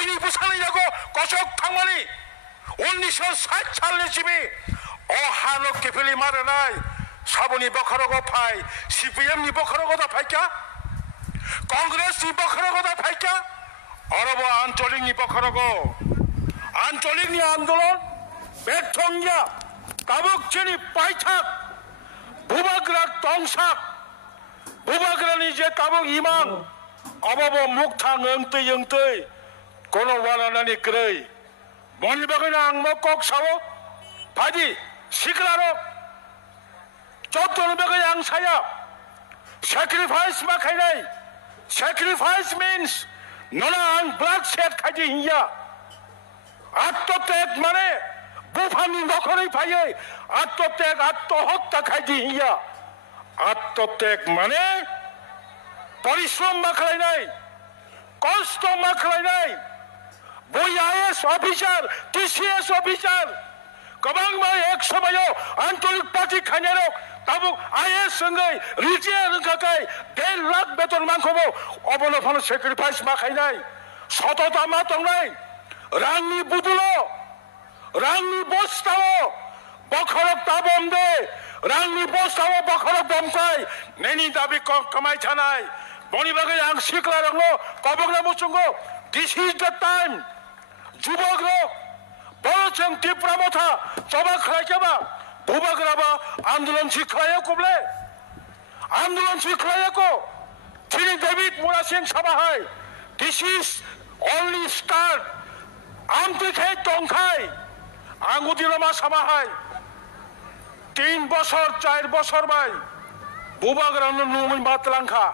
বৈনি 부산이냐고 거적 당만이 1940 집이 어하노 개필이 말하나이 사본이 버커러고 파이 CPM이 버커러고 다 파이까 Congress বখরগো দা ফাইকা অরব আঞ্চলিক বখরগো আঞ্চলিক আন্দোলন ব্যর্থঙ্গিয়া কাবকচেনি পাইথাক বুবাগ্রা টংসাক বুবাগ্রানি যে কাবক ইমাং অবব মুখথাং ওংতৈ ওংতৈ কোনো ওয়ালানানি গ্রৈ মনিবাগৈনা আংমো কক সাবো ফাদি সিকলারক যতনবাগৈ আং সায়া sacrifice মাখাইনাই sacrifice means nona ang bloodshed খাইতে হিয়া আত্মত্যাগ মানে বুফানি নখরই পাইয়ে আত্মত্যাগ আত্মহত্যা খাইতে হিয়া আত্মত্যাগ মানে পরিশ্রম মাখাই নাই কষ্ট মাখাই নাই বই আইএস অফিসার টিসিএস অফিসার গোবাং মাই এক সময়ও আঞ্চলিক পার্টি খাইনারো তাবুক আইএস সঙ্গে রিজিয়ার কাকাই 1.5 লাখ বেতন মাংখবো অবলফন স্যাক্রিফাইস মাখাইনাই সততা মা তংনাই রাংনি বুদুলো রাংনি বস্তাও বখরক তাবম দে রাংনি বস্তাও বখরক বমকাই নেনি দাবি কমাই থানাই বনিবাগে আং সিকলা রংলো কবগনা মুচুঙ্গো দিস ইজ দ্য টাইম যুবক বড়চং ত্রিপুরা মথা চবা খাইকেবা বুবাগ্রাবা আন্দোলন শিক্ষায় কুবলে আন্দোলন শিক্ষায় কো তিনি ডেভিড মোরা সিং সভা হয় this is only start Amati খাই টংখাই আঙ্গুদিলমা সভা হয় 3 বছর 4 বছর বাই বুবাগ্রানো নুমই মাতলাংখা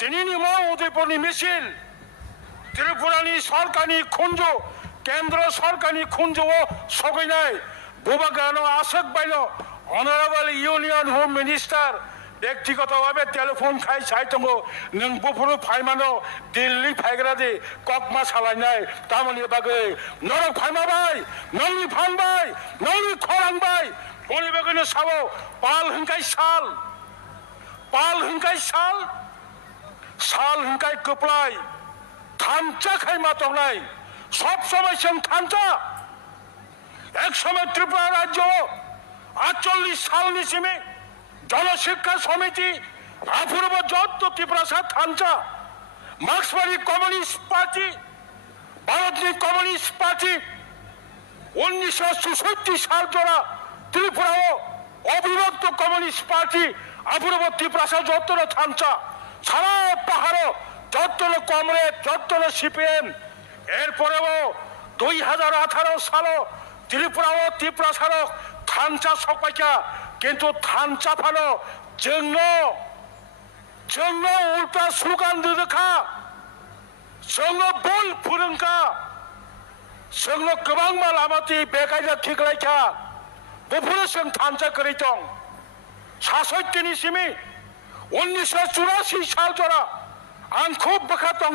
তিনি নিমো উদয়পুরনি মিছিল ত্রিপুরানি সরকারি খুঞ্জ কেন্দ্র সরকারি খুঞ্জও সগৈনাই বুবাগ্রানো আসক বাইনো অনারেবল ইউনিয়ন হোম মিনিস্টার ব্যক্তিগতভাবে টেলিফোন খাই সাইতঙ্গো নং বুফুরু ফাইমানো দিল্লি ফাইগ্রাদে ককমা সালাইনাই তামনি বাগৈ নরক ফাইমাবাই নংনি ফানবাই নংনি খরাংবাই বনি বাগৈनो সাবো পাল হংকাই সাল সাল হংকাই কপ্লাই থানচা খাইমা তংনাই সব সময় সেন থানচা এক সময় ত্রিপুরা রাজ্য 48 সালনি সিমে জনশিক্ষা সমিতি অপূর্ব যত ত্রিপুরা থানচা মার্ক্সবাদী কমিউনিস্ট পার্টি ভারতীয় কমিউনিস্ট পার্টি 1964 সাল জোড়া ত্রিপুরাও অবিভক্ত কমিউনিস্ট পার্টি অপূর্ব ত্রিপুরা যত থানচা সারা পাহাড় যত কমরেড যত সিপিএম এরপরেও 2018 সালও ত্রিপুরা সারক থানচা সপাইকা কিন্তু থানচা ফানো जोंनो उल्टा स्लोगान दोखा जोंनो बल फोरोंखा जोंनो गोबां मालामाति बेगायना थिगलायखा बेफोरो जों थानचा करै दं 67 सिमि 1984 साल जरा आं खुब बोखा दं